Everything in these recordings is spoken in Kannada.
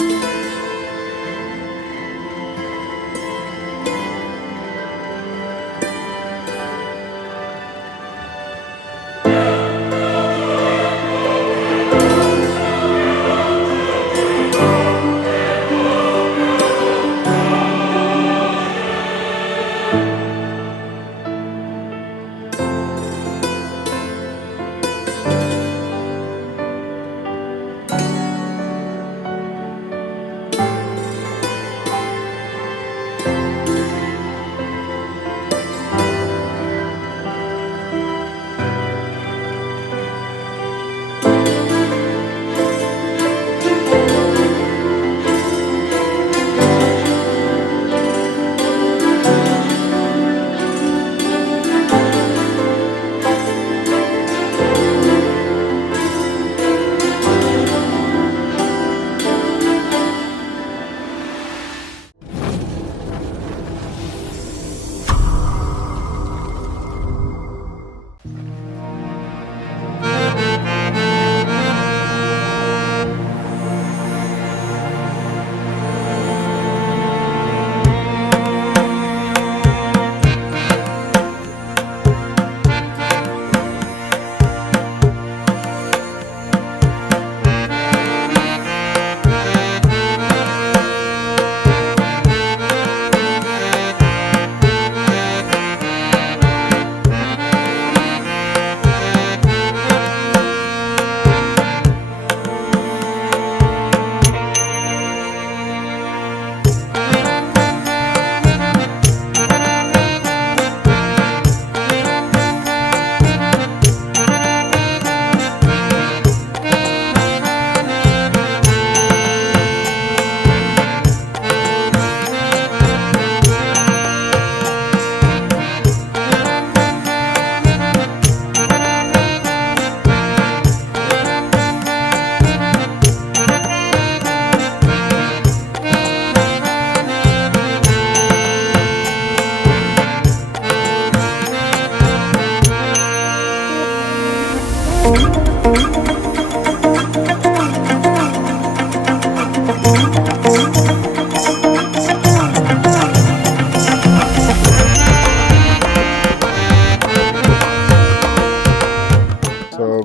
ಸೊ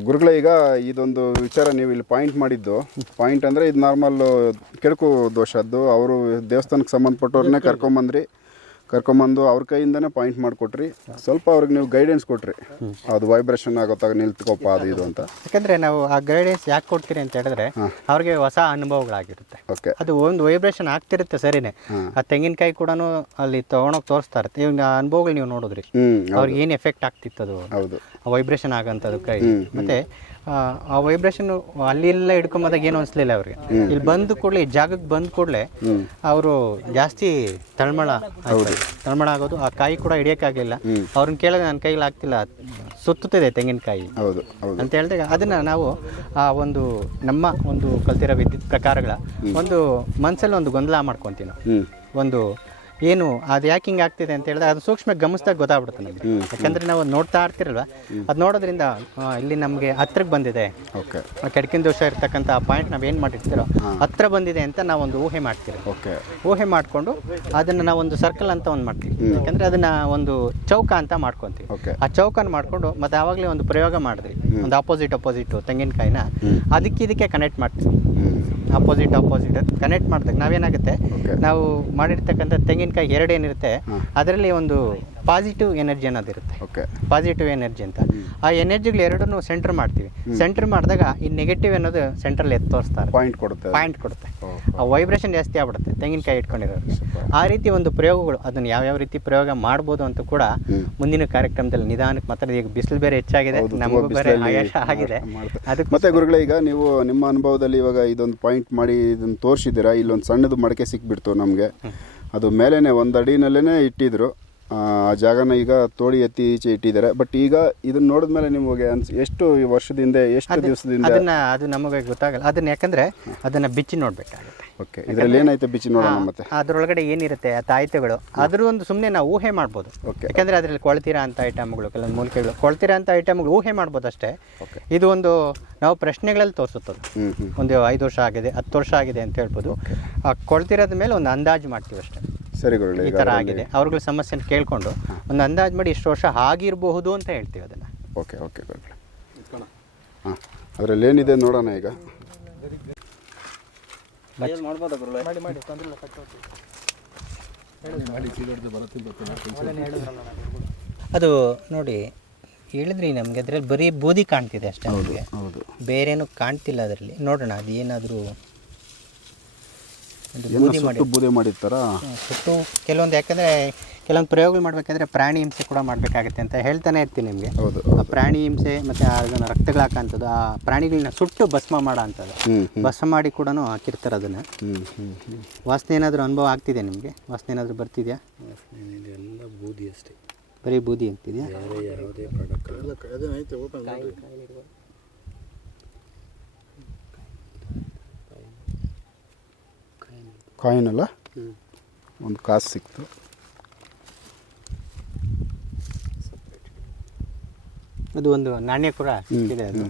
ಗುರುಗಳೇ ಈಗ ಇದೊಂದು ವಿಚಾರ ನೀವು ಇಲ್ಲಿ ಪಾಯಿಂಟ್ ಮಾಡಿದ್ದು. ಪಾಯಿಂಟ್ ಅಂದರೆ ಇದು ನಾರ್ಮಲ್ ಕೆಡಕು ದೋಷದ್ದು. ಅವರು ದೇವಸ್ಥಾನಕ್ಕೆ ಸಂಬಂಧಪಟ್ಟವ್ರನ್ನೇ ಕರ್ಕೊಂಬಂದ್ರಿ. ಕರ್ಕೊಂಬಂದು ಅವ್ರ ಕೈಯಿಂದನೇ ಪಾಯಿಂಟ್ ಮಾಡಿಕೊಟ್ರಿ. ಸ್ವಲ್ಪ ಅವ್ರಿಗೆ ನೀವು ಗೈಡೆನ್ಸ್ ಕೊಟ್ರಿ. ಅದು ವೈಬ್ರೇಷನ್ ಆಗೋತ್ತಾಗ ನಿಲ್ತ್ಕೊಪ್ಪ ಅದು ಇದು ಅಂತ. ಯಾಕಂದ್ರೆ ನಾವು ಆ ಗೈಡೆನ್ಸ್ ಯಾಕೆ ಕೊಡ್ತೀರಿ ಅಂತ ಹೇಳಿದ್ರೆ ಅವ್ರಿಗೆ ಹೊಸ ಅನುಭವಗಳಾಗಿರುತ್ತೆ. ಓಕೆ ಅದು ಒಂದು ವೈಬ್ರೇಷನ್ ಆಗ್ತಿರುತ್ತೆ ಸರಿನೇ. ಆ ತೆಂಗಿನಕಾಯಿ ಕೂಡ ಅಲ್ಲಿ ತಗೊಂಡೋಗಿ ತೋರಿಸ್ತಾ ಇರುತ್ತೆ. ಅನುಭವಗಳು ನೀವು ನೋಡಿದ್ರಿ. ಅವ್ರಿಗೆ ಏನು ಎಫೆಕ್ಟ್ ಆಗ್ತಿತ್ತು ಅದು ಹೌದು. ವೈಬ್ರೇಷನ್ ಆಗಂಥದ್ದು ಕೈ. ಮತ್ತೆ ಆ, ವೈಬ್ರೇಷನ್ ಅಲ್ಲಿ ಎಲ್ಲ ಹಿಡ್ಕೊಂಬಂದಾಗ ಏನು ಅನಿಸ್ಲಿಲ್ಲ ಅವ್ರಿಗೆ. ಇಲ್ಲಿ ಬಂದ ಕೂಡಲೇ ಈ ಜಾಗಕ್ಕೆ ಬಂದ ಕೂಡಲೇ ಅವರು ಜಾಸ್ತಿ ತಳ್ಮಳ ತಳ್ಮಳ ತಳಮಳ ಆಗೋದು ಆ ಕಾಯಿ ಕೂಡ ಹಿಡಿಯೋಕ್ಕಾಗಲಿಲ್ಲ ಅವ್ರನ್ನ ಕೇಳಿದ ನನ್ನ ಕೈಲಿ ಆಗ್ತಿಲ್ಲ ಸುತ್ತುತ್ತಿದೆ ತೆಂಗಿನಕಾಯಿ. ಹೌದು ಹೌದು. ಅಂತ ಹೇಳಿದಾಗ ಅದನ್ನ ನಾವು ಆ ಒಂದು ನಮ್ಮ ಒಂದು ಕಲ್ತಿರೋ ವಿದ್ಯುತ್ ಪ್ರಕಾರಗಳ ಒಂದು ಮನಸ್ಸಲ್ಲಿ ಒಂದು ಗೊಂದಲ ಮಾಡ್ಕೊತೀವಿ ನಾವು. ಒಂದು ಏನು ಅದು ಯಾಕೆ ಹಿಂಗೆ ಆಗ್ತಿದೆ ಅಂತ ಹೇಳಿದ್ರೆ ಅದು ಸೂಕ್ಷ್ಮ ಗಮನಿಸಿದಾಗ ಗೊತ್ತಾಗ್ಬಿಡುತ್ತೆ ನಮಗೆ. ಯಾಕಂದ್ರೆ ನಾವು ನೋಡ್ತಾ ಇರ್ತಿರಲ್ವ? ಅದು ನೋಡೋದ್ರಿಂದ ಆ, ಇಲ್ಲಿ ನಮಗೆ ಹತ್ರಕ್ಕೆ ಬಂದಿದೆ. ಓಕೆ. ಕೆಡಕಿನ ದೋಷ ಇರ್ತಕ್ಕಂಥ ಆ ಪಾಯಿಂಟ್ ನಾವು ಏನು ಮಾಡಿರ್ತೀರೋ ಹತ್ರ ಬಂದಿದೆ ಅಂತ ನಾವೊಂದು ಊಹೆ ಮಾಡ್ತೀವಿ. ಓಕೆ. ಊಹೆ ಮಾಡಿಕೊಂಡು ಅದನ್ನು ನಾವೊಂದು ಸರ್ಕಲ್ ಅಂತ ಒಂದು ಮಾಡ್ತೀವಿ. ಯಾಕಂದ್ರೆ ಅದನ್ನ ಒಂದು ಚೌಕ ಅಂತ ಮಾಡ್ಕೊತೀವಿ. ಓಕೆ. ಆ ಚೌಕನ್ನು ಮಾಡಿಕೊಂಡು ಮತ್ತೆ ಆವಾಗಲೇ ಒಂದು ಪ್ರಯೋಗ ಮಾಡಿದ್ರಿ ಒಂದು ಆಪೋಸಿಟ್ ಅಪೋಸಿಟ್ ತೆಂಗಿನಕಾಯಿನ. ಅದಕ್ಕೆ ಇದಕ್ಕೆ ಕನೆಕ್ಟ್ ಮಾಡ್ತೀವಿ. ಹ್ಞೂ ಅಪೋಸಿಟ್ ಅದು ಕನೆಕ್ಟ್ ಮಾಡಿದಾಗ ನಾವೇನಾಗುತ್ತೆ. ನಾವು ಮಾಡಿರ್ತಕ್ಕಂಥ ತೆಂಗಿನಕಾಯಿ ಎರಡೇನಿರುತ್ತೆ ಅದರಲ್ಲಿ ಒಂದು ಪಾಸಿಟಿವ್ ಎನರ್ಜಿ ಅನ್ನೋದಿರುತ್ತೆ ಓಕೆ ಪಾಸಿಟಿವ್ ಎನರ್ಜಿ ಅಂತ. ಆ ಎನರ್ಜಿಗಳು ಎರಡನ್ನೂ ಸೆಂಟರ್ ಮಾಡ್ತೀವಿ. ಸೆಂಟರ್ ಮಾಡಿದಾಗ ಈ ನೆಗೆಟಿವ್ ಅನ್ನೋದು ಸೆಂಟ್ರಲ್ಲಿ ಎತ್ತು ತೋರಿಸ್ತಾರೆ. ಪಾಯಿಂಟ್ ಕೊಡುತ್ತೆ. ಪಾಯಿಂಟ್ ಕೊಡುತ್ತೆ. ಆ ವೈಬ್ರೇಷನ್ ಜಾಸ್ತಿ ಆಗ್ಬಿಡುತ್ತೆ. ತೆಂಗಿನಕಾಯಿ ಇಟ್ಕೊಂಡಿರೋರು. ಆ ರೀತಿ ಒಂದು ಪ್ರಯೋಗಗಳು ಅದನ್ನು ಯಾವ್ಯಾವ ರೀತಿ ಪ್ರಯೋಗ ಮಾಡ್ಬೋದು ಅಂತ ಕೂಡ ಮುಂದಿನ ಕಾರ್ಯಕ್ರಮದಲ್ಲಿ ನಿಧಾನಕ್ಕೆ ಮಾತ್ರ ಈಗ ಬಿಸಿಲು ಬೇರೆ ಹೆಚ್ಚಾಗಿದೆ. ನಮಗೂ ಬೇರೆ ಆಗಿದೆ. ಅದಕ್ಕೆ ಮತ್ತೆ ಗುರುಗಳೇ ಈಗ ನೀವು ನಿಮ್ಮ ಅನುಭವದಲ್ಲಿ ಇವಾಗ ಇದೊಂದು ಪಾಯಿಂಟ್ ಮಾಡಿ ಇದನ್ನು ತೋರಿಸಿದ್ದೀರಾ? ಇಲ್ಲೊಂದು ಸಣ್ಣದು ಮಡಕೆ ಸಿಕ್ಬಿಡ್ತು ನಮಗೆ. ಅದು ಮೇಲೇನೆ ಒಂದು ಅಡಿನಲ್ಲೇ ಇಟ್ಟಿದ್ರು. ಆ ಜಾಗನ ಈಗ ತೋಡಿ ಎತ್ತಿ ಈಚೆ ಇಟ್ಟಿದ್ದಾರೆ. ಬಟ್ ಈಗ ಇದನ್ನ ನೋಡಿದ್ಮೇಲೆ ನಿಮಗೆ ಅನ್ಸ್ ಎಷ್ಟು ಈ ವರ್ಷದಿಂದ ಎಷ್ಟು ದಿವಸದಿಂದ? ಅದನ್ನ ಅದು ನಮಗೆ ಗೊತ್ತಾಗಲ್ಲ. ಅದನ್ನ ಯಾಕಂದ್ರೆ ಅದನ್ನ ಬಿಚ್ಚಿ ನೋಡ್ಬೇಕಾಗುತ್ತೆ. ಓಕೆ ಇದರಲ್ಲಿ ಏನಾಯ್ತು ಬಿಚ್ಚಿ ನೋಡೋಣ ಮತ್ತೆ? ಅದರೊಳಗಡೆ ಏನಿರುತ್ತೆ ಆ ತಾಯ್ತೆಗಳು ಅದ್ರ ಒಂದು ಸುಮ್ಮನೆ ನಾವು ಊಹೆ ಮಾಡ್ಬೋದು. ಯಾಕಂದ್ರೆ ಅದ್ರಲ್ಲಿ ಕೊಳ್ತೀರಾ ಅಂತ ಐಟಮ್ಗಳು ಕೆಲವೊಂದು ಮೂಲಿಕೆಗಳು ಕೊಳ್ತೀರಾ ಅಂತ ಐಟಮ್ಗಳು ಊಹೆ ಮಾಡ್ಬೋದು ಅಷ್ಟೇ. ಇದು ಒಂದು ನಾವು ಪ್ರಶ್ನೆಗಳಲ್ಲಿ ತೋರಿಸುತ್ತದೆ ಒಂದು ಐದು ವರ್ಷ ಆಗಿದೆ ಹತ್ತು ವರ್ಷ ಆಗಿದೆ ಅಂತ ಹೇಳ್ಬೋದು. ಆ ಕೊಳ್ತಿರೋದ ಮೇಲೆ ಒಂದು ಅಂದಾಜು ಮಾಡ್ತೀವಿ ಅಷ್ಟೇ. ಸರಿ ಗುರುಗಳೇ ಈ ಥರ ಆಗಿದೆ. ಅವ್ರಗಳ ಸಮಸ್ಯೆನ ಕೇಳಿಕೊಂಡು ಒಂದು ಅಂದಾಜು ಮಾಡಿ ಇಷ್ಟು ವರ್ಷ ಆಗಿರಬಹುದು ಅಂತ ಹೇಳ್ತೀವಿ ಅದನ್ನು. ಓಕೆ ಓಕೆ ಗುರುಗಳೇ. ಹಾಂ ಅದರಲ್ಲಿ ಏನಿದೆ ನೋಡೋಣ ಈಗ. ಅದು ನೋಡಿ ಹೇಳಿದ್ರಿ ನಮಗೆ ಅದ್ರಲ್ಲಿ ಬರೀ ಬೂದಿ ಕಾಣ್ತಿದೆ ಅಷ್ಟೇ ನಮಗೆ. ಬೇರೇನು ಕಾಣ್ತಿಲ್ಲ ಅದರಲ್ಲಿ. ನೋಡೋಣ ಅದು ಏನಾದರೂ ಏನೋ ಸುಟ್ಟು ಬೂದಿ ಮಾಡಿರ್ತಾರ. ಸುಟ್ಟು ಕೆಲವೊಂದು ಯಾಕಂದರೆ ಕೆಲವೊಂದು ಪ್ರಯೋಗಗಳು ಮಾಡಬೇಕಾದ್ರೆ ಪ್ರಾಣಿ ಹಿಂಸೆ ಕೂಡ ಮಾಡಬೇಕಾಗುತ್ತೆ ಅಂತ ಹೇಳ್ತಾನೆ ಇರ್ತೀನಿ ನಿಮಗೆ. ಹೌದು ಆ ಪ್ರಾಣಿ ಹಿಂಸೆ ಮತ್ತು ಅದನ್ನು ರಕ್ತಗಳು ಹಾಕೋಂಥದ್ದು ಆ ಪ್ರಾಣಿಗಳನ್ನ ಸುಟ್ಟು ಭಸ್ಮ ಮಾಡೋ ಅಂಥದ್ದು ಹ್ಞೂ ಭಸ್ಮ ಮಾಡಿ ಕೂಡ ಹಾಕಿರ್ತಾರೆ ಅದನ್ನು. ವಾಸನೆ ಏನಾದರೂ ಅನುಭವ ಆಗ್ತಿದೆ ನಿಮಗೆ? ವಾಸನೆ ಏನಾದರೂ ಬರ್ತಿದೆಯಾ? ಎಲ್ಲ ಬೂದಿ ಅಷ್ಟೇ. ಬರೀ ಬೂದಿ ಆಗ್ತಿದೆಯಾ ಬೇರೆ ಯಾವುದೇ ಪ್ರಾಡಕ್ಟ್ ಕಾಯಿನ್ ಅಲ್ಲ? ಒಂದು ಕಾಸು ಸಿಕ್ತು. ಅದು ಒಂದು ನಾಣ್ಯ ಕೂಡ ಸಿಕ್ಕಿದೆ ಅದು.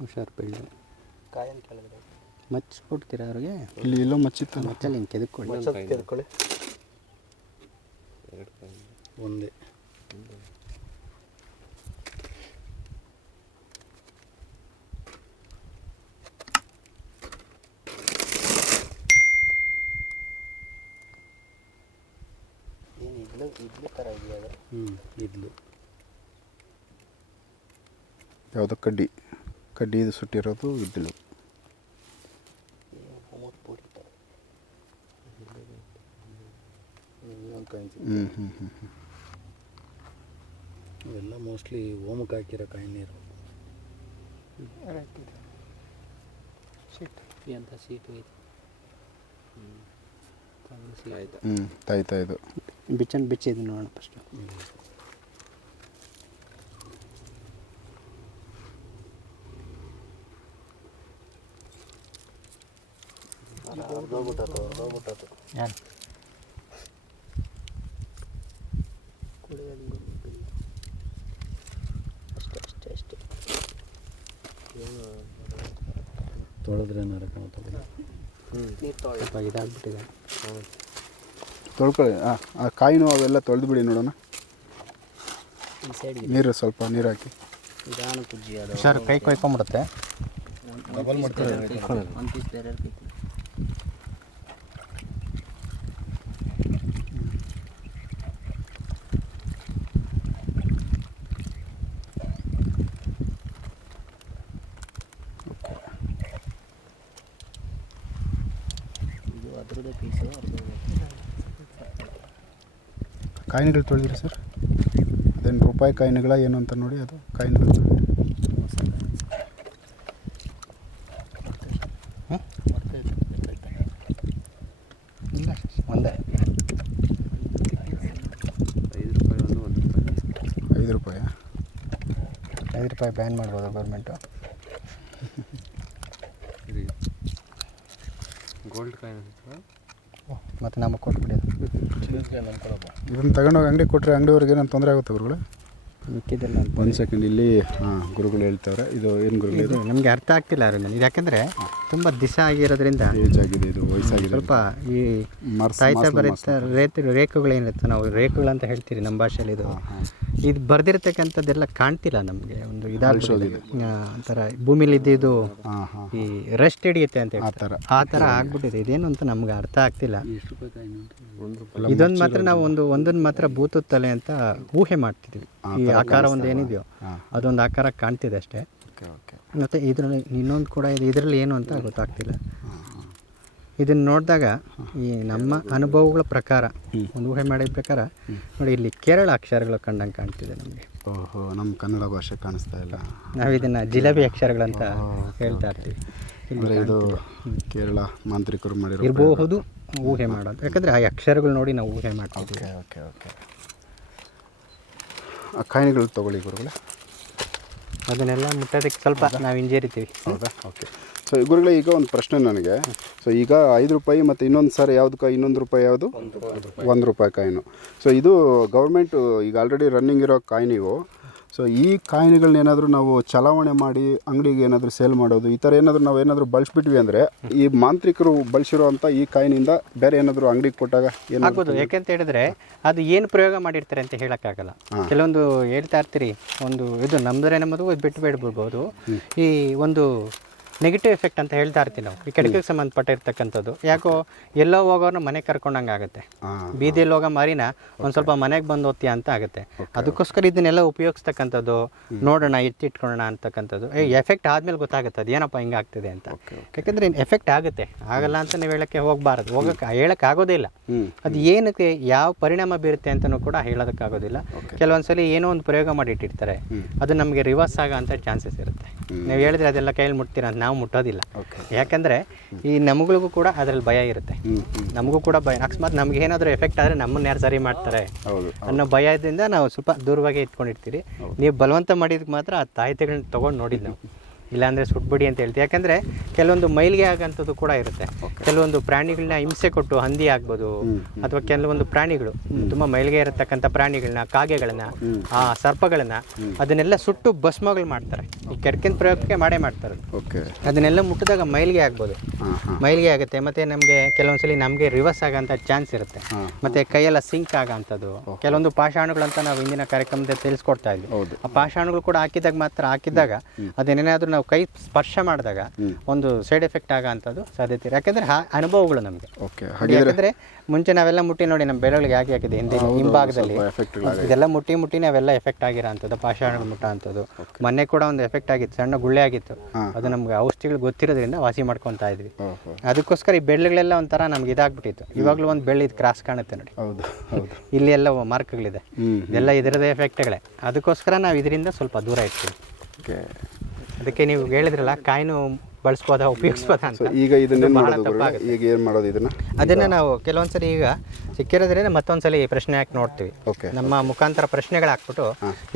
ಹುಷಾರು ಬೆಳ್ಳಿ ಮಚ್ಚಿ ಕೊಡ್ತೀರಾ ಅವ್ರಿಗೆ? ಇಲ್ಲಿ ಎಲ್ಲೋ ಮಚ್ಚಿತ್ತು. ಮಚ್ಚಲ್ಲಿ ಹಿಂಗೆ ಕೆದಕ್ಕೊಳ್ಳಿ ಒಂದೇ. ಹ್ಞೂ ಇಡ್ಲಿ. ಯಾವುದೋ ಕಡ್ಡಿ. ಕಡ್ಡಿ ಇದು ಸುಟ್ಟಿರೋದು ಇದ್ದಿಲ್ಲ ಹ್ಞೂ ಹ್ಞೂ ಹ್ಞೂ ಹ್ಞೂ ಇವೆಲ್ಲ ಮೋಸ್ಟ್ಲಿ ಓಮಕ್ಕೆ ಹಾಕಿರೋ ಕಾಯಿ ನೀರು ಅಂತ ಸೀಟು ಐತೆ ಹ್ಞೂ ತಾಯ್ತಾ. ಇದು ಬಿಚ್ಚನ್ ಬಿಚ್ಚಿದ್ದು ನೋಡೋಣ ಫಸ್ಟು ಯಾರು? ತೊಳೆದ್ರೆ ನರಕ ತಗೊಳ್ಳಿ ಸ್ವಲ್ಪ ಇದಾಗ್ಬಿಟ್ಟಿದೆ. ತೊಳ್ಕೊಳ್ಳಿ. ಹಾಂ ಆ ಕಾಯಿನು ಅವೆಲ್ಲ ತೊಳೆದು ಬಿಡಿ ನೋಡೋಣ ನೀರು ಸ್ವಲ್ಪ ನೀರು ಹಾಕಿ. ನಿಧಾನ ಕುಜ್ಜಿ ಅದು. ಹುಷಾರು ಕೈ ಕೊಯ್ಕೊಂಬಿಡುತ್ತೆ ಒಂದು ಪೀಸ್ ಬೇರೆ ಇರ್ತೈತಿ ಇದು ಅದ್ರದ್ದು ಪೀಸು ಕಾಯಿನ್ಗಳು ತೊಳೆದಿರಿ ಸರ್. ಅದೇನು ರೂಪಾಯಿ ಕಾಯಿನ್ಗಳ ಏನು ಅಂತ ನೋಡಿ ಅದು ಕಾಯಿನ್ಗಳು ತೊಳೆದಿರಿ. ಒಂದೇ. ಐದು ರೂಪಾಯಿ. ಐದು ರೂಪಾಯಿ ಬ್ಯಾನ್ ಮಾಡ್ಬೋದು ಗೌರ್ಮೆಂಟು. ಗೋಲ್ಡ್ ಕಾಯಿನ್ ಮತ್ತು ನಮಗೆ ಕೊಟ್ಬಿಡಿ ಇದನ್ನು ತಗೊಂಡೋಗಿ ಅಂಗಡಿ ಕೊಟ್ಟರೆ ಅಂಗಡಿಯವ್ರಿಗೆ ಏನೋ ತೊಂದರೆ ಆಗುತ್ತೆ ಗುರುಗಳೇ? ಮಿಕ್ಕಿದ್ದಿಲ್ಲ ಅಂತ. ಒಂದು ಸೆಕೆಂಡ್ ಇಲ್ಲಿ ಹಾಂ ಗುರುಗಳು ಹೇಳ್ತವ್ರೆ. ಇದು ಏನು ಗುರುಗಳು ಇದು? ನಮಗೆ ಅರ್ಥ ಆಗ್ತಿಲ್ಲ ಅರುಣ್. ಇದು ಯಾಕಂದರೆ ತುಂಬ ದಿಸ ಆಗಿರೋದ್ರಿಂದ ಏಜ್ ಆಗಿದೆ ಇದು ವಯಸ್ಸಾಗಿದೆ. ಸ್ವಲ್ಪ ಈ ಸಾಹಿತ್ಯ ಬರೀತಾ ರೇತ್ ರೇಖೆಗಳೇನಿರುತ್ತೆ ನಾವು ರೇಖುಗಳು ಅಂತ ಹೇಳ್ತೀರಿ ನಮ್ಮ ಭಾಷೆಯಲ್ಲಿ ಇದು. ಇದು ಬರ್ದಿರ್ತಕ್ಕಂಥದ್ದೆಲ್ಲ ಕಾಣ್ತಿಲ್ಲ ನಮಗೆ. ಒಂದು ಇದಾಗ್ಬಿಟ್ಟಿದೆ. ಆ, ಒಂಥರ ಭೂಮಿಲಿ ಇದ್ದಿದ್ದು ಈ ರೆಸ್ಟ್ ಹಿಡಿಯುತ್ತೆ ಅಂತ ಹೇಳ್ತಾರೆ. ಆ ಥರ. ಆಗ್ಬಿಟ್ಟಿದೆ. ಇದೇನು ಅಂತ ನಮ್ಗೆ ಅರ್ಥ ಆಗ್ತಿಲ್ಲ. ಇದೊಂದು ಮಾತ್ರ ನಾವು ಒಂದು ಒಂದೊಂದು ಮಾತ್ರ ಭೂತದ ತಲೆ ಅಂತ ಊಹೆ ಮಾಡ್ತಿದ್ವಿ. ಈ ಆಕಾರ ಒಂದು ಏನಿದೆಯೋ ಅದೊಂದು ಆಕಾರ ಕಾಣ್ತಿದೆ ಅಷ್ಟೇ. ಮತ್ತು ಇದರಲ್ಲಿ ಇನ್ನೊಂದು ಕೂಡ ಇದೆ. ಇದರಲ್ಲಿ ಏನು ಅಂತ ಗೊತ್ತಾಗ್ತಿಲ್ಲ. ಇದನ್ನು ನೋಡಿದಾಗ ಈ ನಮ್ಮ ಅನುಭವಗಳ ಪ್ರಕಾರ ಒಂದು ಊಹೆ ಮಾಡಿದ ಪ್ರಕಾರ ನೋಡಿ ಇಲ್ಲಿ ಕೇರಳ ಅಕ್ಷರಗಳು ಕಂಡಂಗೆ ಕಾಣ್ತಿದೆ ನಮಗೆ. ಓಹೋ ನಮ್ಮ ಕನ್ನಡ ಭಾಷೆ ಕಾಣಿಸ್ತಾ ಇಲ್ಲ. ನಾವು ಇದನ್ನು ಜಿಲೇಬಿ ಅಕ್ಷರಗಳಂತ ಹೇಳ್ತಾ ಇರ್ತೀವಿ. ಇದು ಕೇರಳ ಮಾಂತ್ರಿಕರು ಮಾಡಿರೋ ಇರಬಹುದು ಊಹೆ ಮಾಡೋದು. ಯಾಕಂದರೆ ಆ ಅಕ್ಷರಗಳು ನೋಡಿ ನಾವು ಊಹೆ ಮಾಡ್ತೀವಿ. Okay okay okay. ಆ ಕಾಯಿನಿಗಳು ತಗೊಳ್ಳಿ ಗುರುಗಳೇ. ಅದನ್ನೆಲ್ಲ ಮುಟ್ಟೋದಕ್ಕೆ ಸ್ವಲ್ಪ ನಾವು ಹಿಂಜರಿತೀವಿ. ಹೌದಾ? ಓಕೆ. ಸೊ ಗುರುಗಳೇ ಈಗ ಒಂದು ಪ್ರಶ್ನೆ ನನಗೆ. ಸೊ ಈಗ ಐದು ರೂಪಾಯಿ ಮತ್ತು ಇನ್ನೊಂದು ಸಾರಿ ಯಾವ್ದು ಕಾಯಿ? ಇನ್ನೊಂದು ರೂಪಾಯಿ ಯಾವುದು? ಒಂದು ರೂಪಾಯಿ. ಕಾಯಿನು. ಸೊ ಇದು ಗೌರ್ಮೆಂಟು ಈಗ ಆಲ್ರೆಡಿ ರನ್ನಿಂಗ್ ಇರೋ ಕಾಯಿನಿವು ಸೊ ಈ ಕಾಯಿನ್ಗಳನ್ನೇನಾದರೂ ನಾವು ಚಲಾವಣೆ ಮಾಡಿ ಅಂಗಡಿಗೆ ಏನಾದರೂ ಸೇಲ್ ಮಾಡೋದು ಈ ಥರ ಏನಾದರೂ ನಾವು ಏನಾದರೂ ಬಳಸ್ಬಿಟ್ವಿ ಅಂದರೆ ಈ ಮಾಂತ್ರಿಕರು ಬಳಸಿರೋವಂಥ ಈ ಕಾಯಿನಿಂದ ಬೇರೆ ಏನಾದರೂ ಅಂಗಡಿಗೆ ಕೊಟ್ಟಾಗ ಏನಾಗ್ಬೋದು ಯಾಕೆ ಯಾಕೆಂತ ಹೇಳಿದ್ರೆ ಅದು ಏನು ಪ್ರಯೋಗ ಮಾಡಿರ್ತಾರೆ ಅಂತ ಹೇಳೋಕ್ಕಾಗಲ್ಲ. ಕೆಲವೊಂದು ಹೇಳ್ತಾ ಇರ್ತೀರಿ ಒಂದು ಇದು ನಮ್ದರೆ ನಮ್ಮದು ಬಿಟ್ಟು ಬಿಡ್ಬೋದು ಈ ಒಂದು ನೆಗೆಟಿವ್ ಎಫೆಕ್ಟ್ ಅಂತ ಹೇಳ್ತಾ ಇರ್ತೀವಿ ನಾವು. ಈ ಕೆಡಕಿಗೆ ಸಂಬಂಧಪಟ್ಟಿರ್ತಕ್ಕಂಥದ್ದು. ಯಾಕೋ ಎಲ್ಲೋ ಹೋಗೋರ್ನ ಮನೆಗೆ ಕರ್ಕೊಂಡಂಗೆ ಆಗುತ್ತೆ. ಬೀದಿಯಲ್ಲಿ ಹೋಗೋ ಮಾರಿನ ಒಂದು ಸ್ವಲ್ಪ ಮನೆಗೆ ಬಂದು ಓದ್ತೀಯ ಅಂತ ಆಗುತ್ತೆ. ಅದಕ್ಕೋಸ್ಕರ ಇದನ್ನೆಲ್ಲ ಉಪಯೋಗಿಸ್ತಕ್ಕಂಥದ್ದು ನೋಡೋಣ ಎತ್ತಿಟ್ಕೊಳ್ಳೋಣ ಅಂತಕ್ಕಂಥದ್ದು. ಏ ಎಫೆಕ್ಟ್ ಆದ್ಮೇಲೆ ಗೊತ್ತಾಗುತ್ತೆ. ಅದು ಏನಪ್ಪ ಹಿಂಗೆ ಆಗ್ತಿದೆ ಅಂತ. ಯಾಕಂದ್ರೆ ಎಫೆಕ್ಟ್ ಆಗುತ್ತೆ. ಆಗಲ್ಲ ಅಂತ ನೀವು ಹೇಳಕ್ಕೆ ಹೋಗಬಾರದು. ಹೋಗಕ್ಕೆ ಹೇಳಕ್ಕೆ ಆಗೋದೇ ಇಲ್ಲ ಅದು ಏನಕ್ಕೆ ಯಾವ ಪರಿಣಾಮ ಬೀರುತ್ತೆ ಅಂತಲೂ ಕೂಡ ಹೇಳೋದಕ್ಕಾಗೋದಿಲ್ಲ. ಕೆಲವೊಂದ್ಸಲಿ ಏನೋ ಒಂದು ಪ್ರಯೋಗ ಮಾಡಿ ಇಟ್ಟಿರ್ತಾರೆ. ಅದು ನಮಗೆ ರಿವರ್ಸ್ ಆಗೋ ಅಂತ ಚಾನ್ಸಸ್ ಇರುತ್ತೆ. ನೀವು ಹೇಳಿದ್ರೆ ಅದೆಲ್ಲ ಕೈಯಲ್ಲಿ ಮುಟ್ತೀರ ಅಂತ ನಾವು ಮುಟ್ಟೋದಿಲ್ಲ. ಯಾಕಂದ್ರೆ ಈ ನಮಗಳಿಗೂ ಕೂಡ ಅದರಲ್ಲಿ ಭಯ ಇರುತ್ತೆ. ನಮಗೂ ಕೂಡ ಭಯ. ಅಕಸ್ಮಾತ್ ನಮ್ಗೆ ಏನಾದರೂ ಎಫೆಕ್ಟ್ ಆದರೆ ನಮ್ಮನ್ನ ಯಾರು ಸರಿ ಮಾಡ್ತಾರೆ ಅನ್ನೋ ಭಯದಿಂದ ನಾವು ಸ್ವಲ್ಪ ದೂರವಾಗಿ ಇಟ್ಕೊಂಡಿರ್ತೀರಿ. ನೀವು ಬಲವಂತ ಮಾಡಿದಕ್ಕೆ ಮಾತ್ರ ಆ ತಾಯಿ ತಗೊಂಡು ನೋಡಿದ್ದು ನಾವು. ಇಲ್ಲಾಂದರೆ ಸುಟ್ಬಿಡಿ ಅಂತ ಹೇಳ್ತೀವಿ. ಯಾಕಂದರೆ ಕೆಲವೊಂದು ಮೈಲಿಗೆ ಆಗೋಂಥದ್ದು ಕೂಡ ಇರುತ್ತೆ. ಕೆಲವೊಂದು ಪ್ರಾಣಿಗಳನ್ನ ಹಿಂಸೆ ಕೊಟ್ಟು ಹಂದಿ ಆಗ್ಬೋದು ಅಥವಾ ಕೆಲವೊಂದು ಪ್ರಾಣಿಗಳು ತುಂಬ ಮೈಲಿಗೆ ಇರತಕ್ಕಂಥ ಪ್ರಾಣಿಗಳನ್ನ ಕಾಗೆಗಳನ್ನ ಆ ಸರ್ಪಗಳನ್ನ ಅದನ್ನೆಲ್ಲ ಸುಟ್ಟು ಭಸ್ಮಗಳು ಮಾಡ್ತಾರೆ. ಈ ಕೆರ್ಕಿನ ಪ್ರಯೋಗಕ್ಕೆ ಮಾಡೇ ಮಾಡ್ತಾರೆ. ಅದನ್ನೆಲ್ಲ ಮುಟ್ಟಿದಾಗ ಮೈಲಿಗೆ ಆಗ್ಬೋದು. ಮೈಲಿಗೆ ಆಗುತ್ತೆ. ಮತ್ತೆ ನಮಗೆ ಕೆಲವೊಂದ್ಸಲಿ ನಮಗೆ ರಿವರ್ಸ್ ಆಗೋಂಥ ಚಾನ್ಸ್ ಇರುತ್ತೆ. ಮತ್ತೆ ಕೈಯೆಲ್ಲ ಸಿಂಕ್ ಆಗೋಂಥದ್ದು. ಕೆಲವೊಂದು ಪಾಷಾಣುಗಳಂತ ನಾವು ಹಿಂದಿನ ಕಾರ್ಯಕ್ರಮದಲ್ಲಿ ತಿಳಿಸ್ಕೊಡ್ತಾ ಇದ್ವಿ. ಆ ಪಾಷಾಣುಗಳು ಕೂಡ ಹಾಕಿದಾಗ ಮಾತ್ರ ಹಾಕಿದಾಗ ಅದನ್ನೇನಾದ್ರೂ ನಾವು ಕೈ ಸ್ಪರ್ಶ ಮಾಡಿದಾಗ ಒಂದು ಸೈಡ್ ಎಫೆಕ್ಟ್ ಆಗೋಂಥದ್ದು ಸಾಧ್ಯತೆ ಯಾಕಂದ್ರೆ ಯಾಕಂದರೆ ಆ ಅನುಭವಗಳು ನಮಗೆ. ಓಕೆ ಯಾಕಂದರೆ ಮುಂಚೆ ನಾವೆಲ್ಲ ಮುಟ್ಟಿ ನೋಡಿ ನಮ್ಮ ಬೆರಳಿಗೆ ಯಾಕೆ ಹಾಕಿದೆ ಹಿಂದೆ ಹಿಂಭಾಗದಲ್ಲಿ. ಇದೆಲ್ಲ ಮುಟ್ಟಿ ಮುಟ್ಟಿ ನಾವೆಲ್ಲ ಎಫೆಕ್ಟ್ ಆಗಿರೋ ಅಂಥದ್ದು ಪಾಷಾಣಗಳು ಮುಟ್ಟ ಅಂಥದ್ದು ಮೊನ್ನೆ ಕೂಡ ಒಂದು ಎಫೆಕ್ಟ್ ಆಗಿತ್ತು ಸಣ್ಣ ಗುಳ್ಳೆ ಆಗಿತ್ತು. ಅದು ನಮ್ಗೆ ಔಷಧಿಗಳು ಗೊತ್ತಿರೋದ್ರಿಂದ ವಾಸಿ ಮಾಡ್ಕೊತಾ ಇದ್ವಿ. ಅದಕ್ಕೋಸ್ಕರ ಈ ಬೆಳ್ಳುಗಳೆಲ್ಲ ಒಂಥರ ನಮ್ಗೆ ಇದಾಗ್ಬಿಟ್ಟಿತ್ತು. ಇವಾಗಲೂ ಒಂದು ಬೆಳ್ಳಿ ಕ್ರಾಸ್ ಕಾಣುತ್ತೆ ನೋಡಿ. ಇಲ್ಲಿ ಎಲ್ಲ ಮಾರ್ಕ್ಗಳಿದೆ ಎಲ್ಲ ಇದೆಲ್ಲ ಇದರದೇ ಎಫೆಕ್ಟ್ಗಳೇ ಅದಕ್ಕೋಸ್ಕರ ನಾವು ಇದರಿಂದ ಸ್ವಲ್ಪ ದೂರ ಇರ್ತೀವಿ. ಓಕೆ ಅದಕ್ಕೆ ನೀವು ಹೇಳಿದ್ರಲ್ಲ ಕಾಯಿನು ಬಳಸ್ಬೋದ ಉಪಯೋಗಿಸ್ಬೋದಾ ಅಂತ. ಈಗ ಇದನ್ನ ಮಾಡೋದು ಗುರುಗಳೇ? ಈಗ ಏನು ಮಾಡೋದು ಇದನ್ನ? ಅದನ್ನ ನಾವು ಕೆಲವೊಂದ್ಸರಿ ಈಗ ಸಿಕ್ಕಿರೋದ್ರಿಂದ ಮತ್ತೊಂದ್ಸಲಿ ಪ್ರಶ್ನೆ ಹಾಕಿ ನೋಡ್ತೀವಿ. ಓಕೆ. ನಮ್ಮ ಮುಖಾಂತರ ಪ್ರಶ್ನೆಗಳು ಹಾಕ್ಬಿಟ್ಟು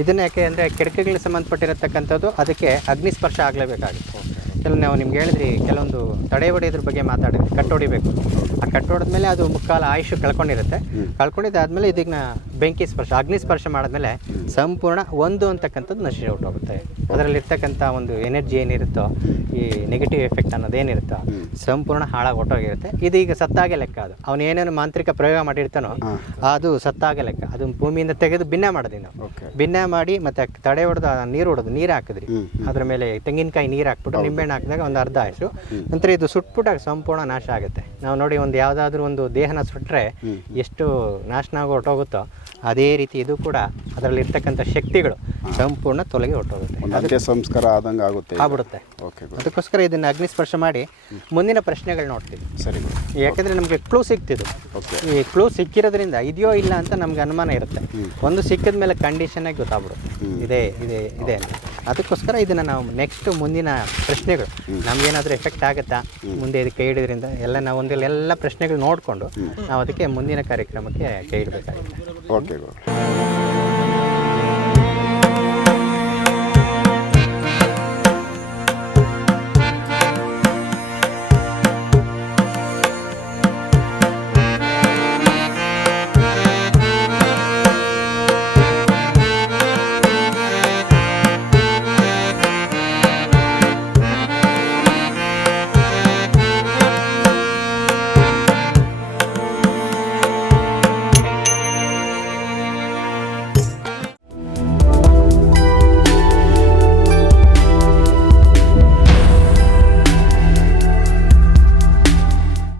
ಇದನ್ನ ಯಾಕೆ ಅಂದರೆ ಕಿಟಕಿಗಳಿಗೆ ಸಂಬಂಧಪಟ್ಟಿರತಕ್ಕಂಥದ್ದು ಅದಕ್ಕೆ ಅಗ್ನಿಸ್ಪರ್ಶ ಆಗಲೇಬೇಕಾಗುತ್ತೆ. ಕೆಲವು ನಾವು ನಿಮ್ಗೆ ಹೇಳಿದ್ರಿ ಕೆಲವೊಂದು ತಡೆ ಹೊಡೆಯೋದ್ರ ಬಗ್ಗೆ ಮಾತಾಡಿದ್ರಿ ಕಟ್ಟೊಡಿಬೇಕು ಆ ಕಟ್ಟೊಡೆದ್ಮೇಲೆ ಅದು ಮುಕ್ಕಾಲ ಆಯುಷ್ ಕಳ್ಕೊಂಡಿರುತ್ತೆ. ಕಳ್ಕೊಂಡಿದ್ದಾದ್ಮೇಲೆ ಇದನ್ನ ಬೆಂಕಿ ಸ್ಪರ್ಶ ಅಗ್ನಿ ಸ್ಪರ್ಶ ಮಾಡಿದ್ಮೇಲೆ ಸಂಪೂರ್ಣ ಒಂದು ಅಂತಕ್ಕಂಥದ್ದು ನಶಿ ಹೊಟ್ಟೋಗುತ್ತೆ. ಅದರಲ್ಲಿ ಇರ್ತಕ್ಕಂಥ ಒಂದು ಎನರ್ಜಿ ಏನಿರುತ್ತೋ ಈ ನೆಗೆಟಿವ್ ಎಫೆಕ್ಟ್ ಅನ್ನೋದು ಏನಿರುತ್ತೋ ಸಂಪೂರ್ಣ ಹಾಳಾಗಿ ಹೊಟ್ಟೋಗಿರುತ್ತೆ ಇದೀಗ ಸತ್ತಾಗೆ ಲೆಕ್ಕ ಅದು. ಅವನು ಏನೇನು ಮಾಂತ್ರಿಕ ಪ್ರಯೋಗ ಮಾಡಿರ್ತಾನೋ ಅದು ಸತ್ತಾಗೆ ಲೆಕ್ಕ. ಅದು ಭೂಮಿಯಿಂದ ತೆಗೆದು ಭಿನ್ನ ಮಾಡಿದ್ವಿ ನಾವು. ಭಿನ್ನ ಮಾಡಿ ಮತ್ತೆ ತಡೆ ಹೊಡೆದು ನೀರು ಹೊಡೆದು ನೀರು ಹಾಕಿದ್ರಿ. ಅದ್ರ ಮೇಲೆ ತೆಂಗಿನಕಾಯಿ ನೀರು ಹಾಕ್ಬಿಟ್ಟು ನಿಂಬೆಹಣ್ಣು ಹಾಕಿದಾಗ ಒಂದು ಅರ್ಧ ಆಯ್ತು. ನಂತರ ಇದು ಸುಟ್ಬಿಟ್ಟಾಗ ಸಂಪೂರ್ಣ ನಾಶ ಆಗುತ್ತೆ. ನಾವು ನೋಡಿ ಒಂದು ಯಾವುದಾದ್ರೂ ಒಂದು ದೇಹನ ಸುಟ್ಟರೆ ಎಷ್ಟು ನಾಶನ ಆಗಿ ಹೊರಟೋಗುತ್ತೋ ಅದೇ ರೀತಿ ಇದು ಕೂಡ ಅದರಲ್ಲಿ ಇರ್ತಕ್ಕಂಥ ಶಕ್ತಿಗಳು ಸಂಪೂರ್ಣ ತೊಲಗಿ ಹೊರಟೋಗುತ್ತೆ. ಸಂಸ್ಕಾರ ಆದಂಗೆ ಆಗುತ್ತೆ. ಆಗ್ಬಿಡುತ್ತೆ. ಅದಕ್ಕೋಸ್ಕರ ಇದನ್ನು ಅಗ್ನಿಸ್ಪರ್ಶ ಮಾಡಿ ಮುಂದಿನ ಪ್ರಶ್ನೆಗಳು ನೋಡ್ತೀವಿ. ಸರಿ ಯಾಕಂದರೆ ನಮಗೆ ಕ್ಲೂ ಸಿಕ್ತಿದ್ದು ಓಕೆ ಈ ಕ್ಲೂ ಸಿಕ್ಕಿರೋದ್ರಿಂದ ಇದೆಯೋ ಇಲ್ಲ ಅಂತ ನಮ್ಗೆ ಅನುಮಾನ ಇರುತ್ತೆ. ಒಂದು ಸಿಕ್ಕಿದ ಮೇಲೆ ಕಂಡೀಷನ್ ಗೊತ್ತಾಗ್ಬಿಡುತ್ತೆ. ಇದೇ ಇದೇ ಇದೆ ಅಂತ. ಅದಕ್ಕೋಸ್ಕರ ಇದನ್ನು ನಾವು ನೆಕ್ಸ್ಟ್ ಮುಂದಿನ ಪ್ರಶ್ನೆಗಳು. ನಮ್ಗೇನಾದ್ರೂ ಎಫೆಕ್ಟ್ ಆಗುತ್ತಾ? ಮುಂದೆ ಇದಕ್ಕೆ ಕೈ ಹಿಡಿದ್ರಿಂದ ಎಲ್ಲ ನಾವು ಒಂದೆಲ್ಲ ಎಲ್ಲ ಪ್ರಶ್ನೆಗಳು ನೋಡಿಕೊಂಡು ನಾವು ಅದಕ್ಕೆ ಮುಂದಿನ ಕಾರ್ಯಕ್ರಮಕ್ಕೆ ಕೈ ಇಡಬೇಕಾಗುತ್ತೆ ಓಕೆ